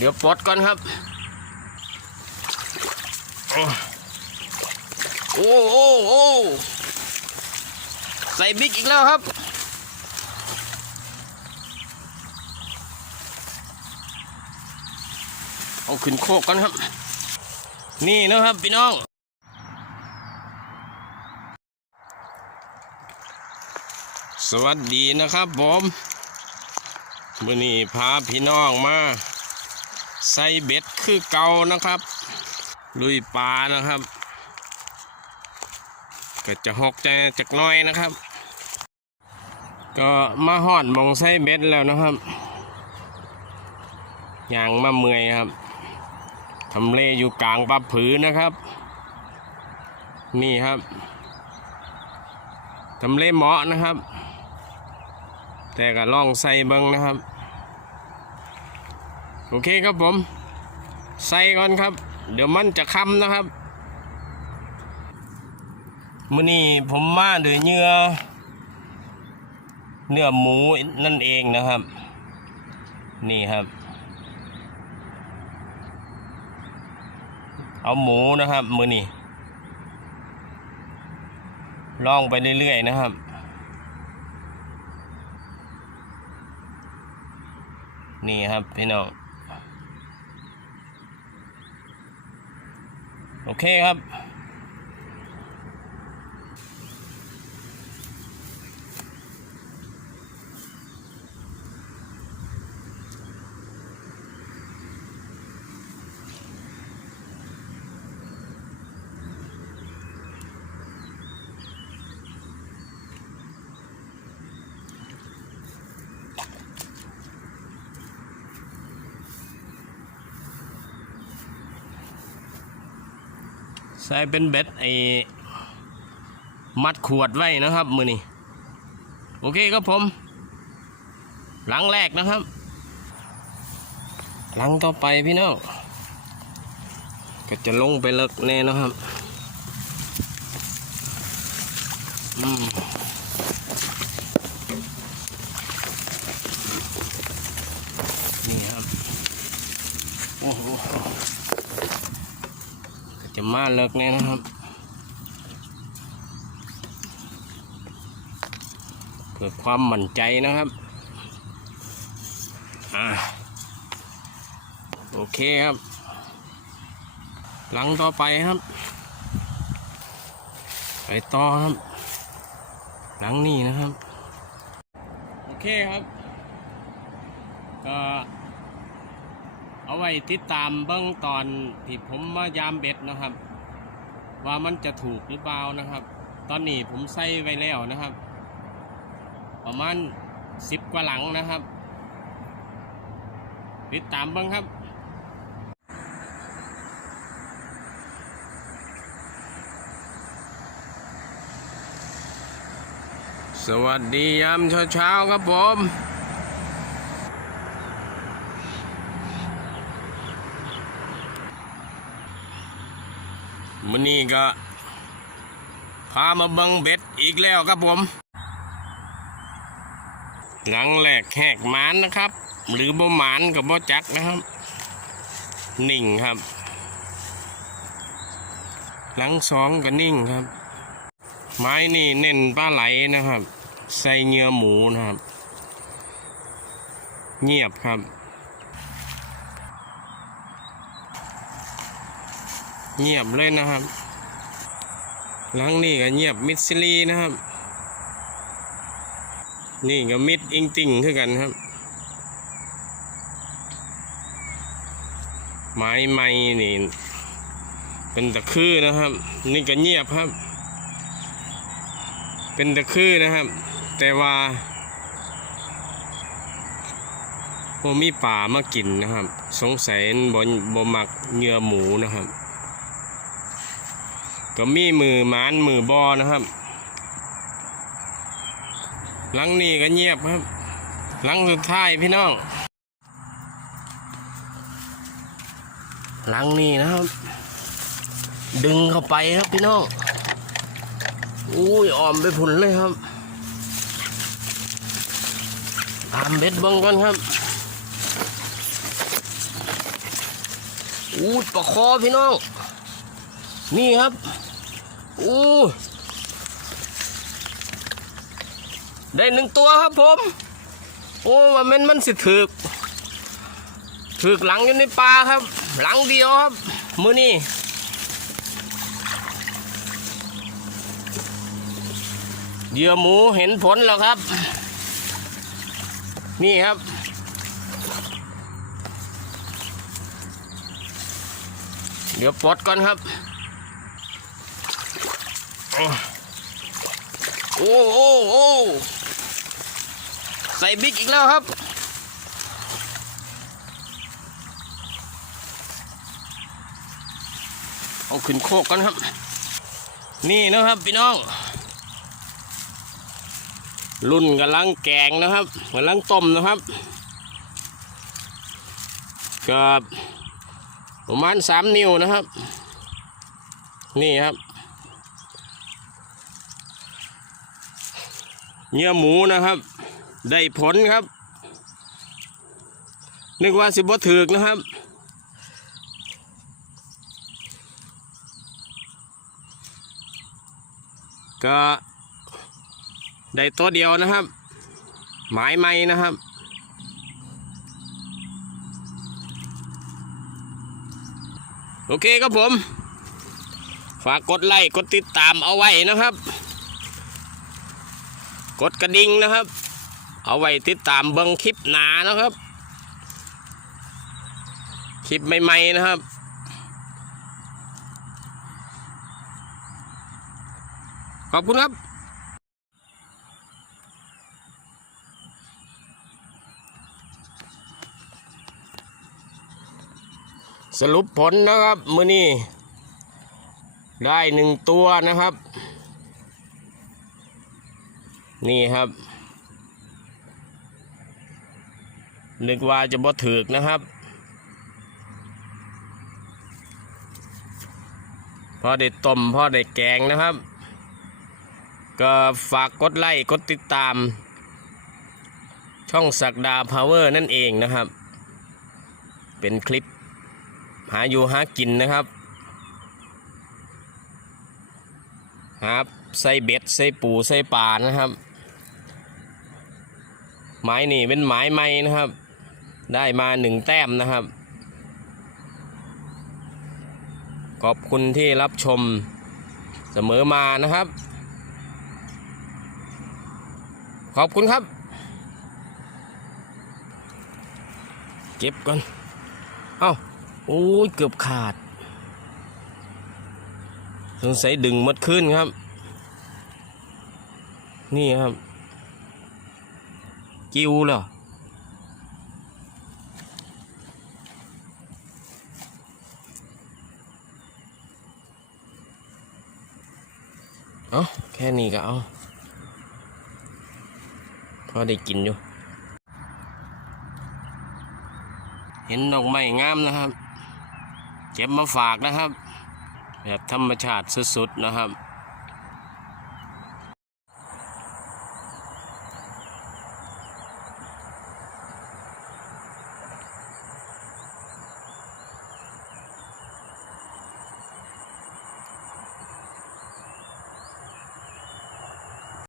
เดี๋ยวปลดก่อนครับ โอ้โอ้โอ้ใส่บิ๊กอีกแล้วครับเอาขึ้นโคกกันครับ นี่นะครับพี่น้อง สวัสดีนะครับผมมื่อนี้พาพี่น้องมา ใส่เบ็ดคือเก่านะครับ ลุยปลานะครับก็จะหกใจจักน้อยนะครับ ก็มาหอดมองใส่เบ็ดแล้วนะครับอย่างมาเมื่อยครับทำเลอยู่กลางปลาผือนะครับ นี่ครับทำเลเหมาะนะครับ แต่ก็ลองใส่เบิ้งนะครับ โอเคครับผม ใส่ก่อนครับ เดี๋ยวมันจะค้ำนะครับมื้อนี้ผมมาด้วยเนื้อ เนื้อหมูนั่นเองนะครับ นี่ครับ เอาหมูนะครับ มือนี่ล่องไปเรื่อยๆนะครับนี่ครับพี่น้อง โอเคครับ ใส่เป็นเบ็ดไอ้มัดขวดไว้นะครับ มือนี่โอเคครับผม หลังแรกนะครับ หลังต่อไปพี่น้องก็จะลงไปเลิกแน่นะครับอืมนี่ครับโอ้โห จะมาเลิกแน่นะครับ เพื่อความมั่นใจนะครับอ่าโอเคครับ หลังต่อไปครับ ไปต่อครับ หลังนี้นะครับ โอเคครับ ก็ เอาไว้ติดตามเบื้องตอนที่ผมมายามเบ็ดนะครับ ว่ามันจะถูกหรือเปล่านะครับ ตอนนี้ผมใส่ไว้แล้วนะครับ ประมาณสิบกว่าหลังนะครับ ติดตามเบ้างครับสวัสดียามเช้าๆครับผมันนี่ก็ พามาบังเบ็ดอีกแล้วครับผม หลังแหลกแหกหมานนะครับ หรือบ่หมานกับบ่จักนะครับหนิ่งครับ หลังสองก็นิ่งครับ ไม้นี่เน้นปลาไหลนะครับ ใส่เนื้อหมูนะครับ เงียบครับ เงียบเลยนะครับ หลังนี่ก็เงียบมิดซิลีนะครับ นี่ก็มิดอิงติ่งคือกันครับ ไม้ไม้นี่ เป็นตะคือนะครับ นี่ก็เงียบครับ เป็นตะคือนะครับ แต่ว่าโมมีป่ามากินนะครับ สงสัยบ่บ่มักเนื้อหมูนะครับ ก็มีมือหมานมือบอนะครับ หลังนี้ก็เงียบครับ หลังสุดท้ายพี่น้อง หลังนี้นะครับ ดึงเข้าไปครับพี่น้อง อุ้ยอ่อมไปผุนเลยครับ ตามเบ็ดบังก่อนครับอู้ปลาคอพี่น้อง นี่ครับ อู้ได้หนึ่งตัวครับผม โอ้ว่ามันมันสิถึกถึกหลังอยู่ในปลาครับ หลังเดียวครับ มือนี่เหยื่อหมูเห็นผลแล้วครับ นี่ครับ เดี๋ยวปลดก่อนครับ โอ้โอ้โอ้ใส่บิ๊กอีกแล้วครับ เอาขึ้นโคกกันครับ นี่นะครับพี่น้อง รุ่นกำลังแกงนะครับกำลังต้มนะครับกับประมาณสามนิ้วนะครับ นี่ครับ เนื้อหมูนะครับ ได้ผลครับ นึกว่าสิบ่ถือกนะครับ ก็ได้ตัวเดียวนะครับ หมายไม่นะครับโอเคครับผม ฝากกดไลค์กดติดตามเอาไว้นะครับ กดกระดิ่งนะครับ เอาไว้ติดตามเบิ้งคลิปหนานะครับ คลิปใหม่ๆนะครับขอบคุณครับสรุปผลนะครับ มือนี้ได้หนึ่งตัวนะครับ นี่ครับ นึกว่าจะบ่ถือกนะครับ พอได้ต้มพอได้แกงนะครับ ก็ฝากกดไลค์กดติดตาม ช่องสักดาพาวเวอร์นั่นเองนะครับ เป็นคลิปหาอยู่หากินนะครับหาใส่เบ็ดใส่ปูใส่ปลานะครับ ไม้นี่เป็นไม้ไม้นะครับ ได้มาหนึ่งแต้มนะครับ ขอบคุณที่รับชมเสมอมานะครับ ขอบคุณครับ เก็บก่อน เอ้า โอ้ย เกือบขาด สงสัยดึงหมดขึ้นครับ นี่ครับ กิ้วเหรอเอาแค่นี้ก็เอาพอได้กินอยู่ เห็นดอกไม้งามนะครับ เก็บมาฝากนะครับ แบบธรรมชาติสุดๆนะครับ